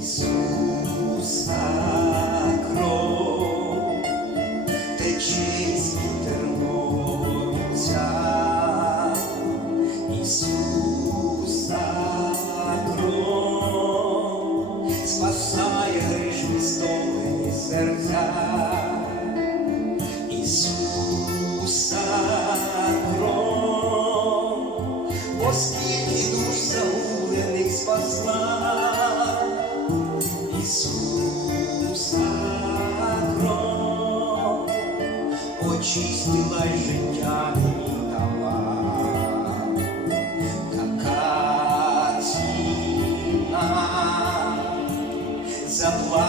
Ісуса кров. чистила й життя мені дала, така ціна заплатила.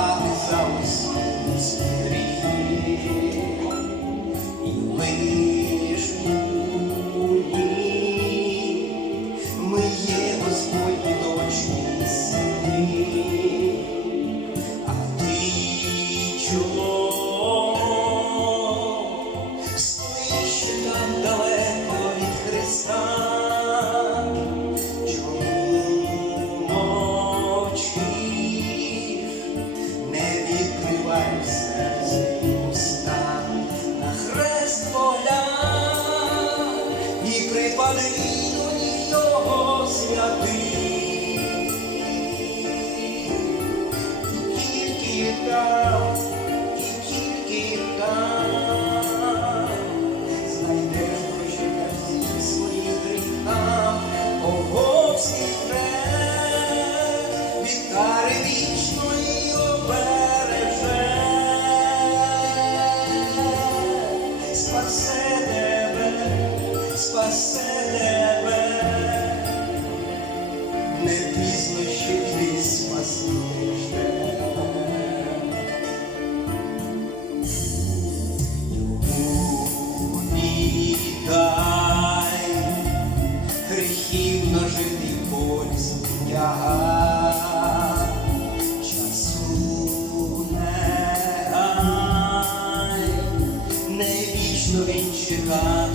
down. тяга часу не не вічно він чекає.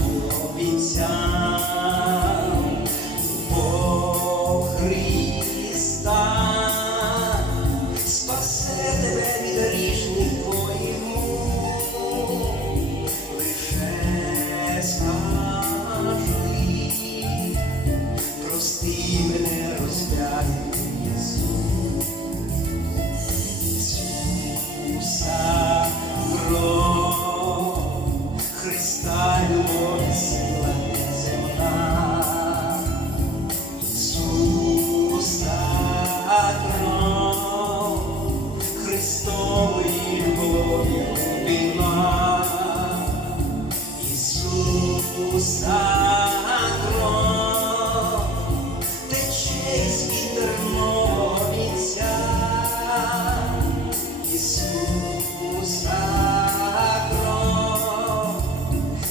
десь від термового віця,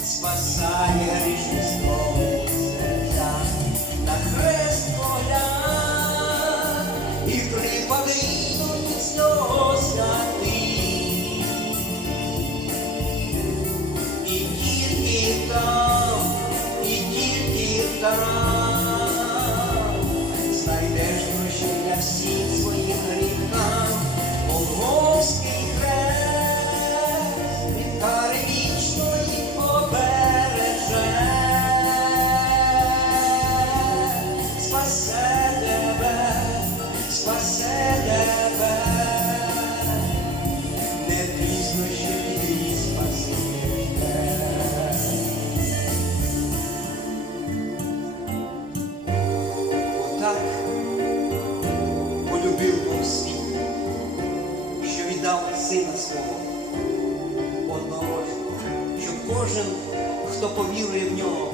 спасає грішні слово на хрест погляд до міцного. І тільки там, і тільки там. всіх своїх гріхах. Сина Свого, одного, щоб кожен, хто повірує в нього.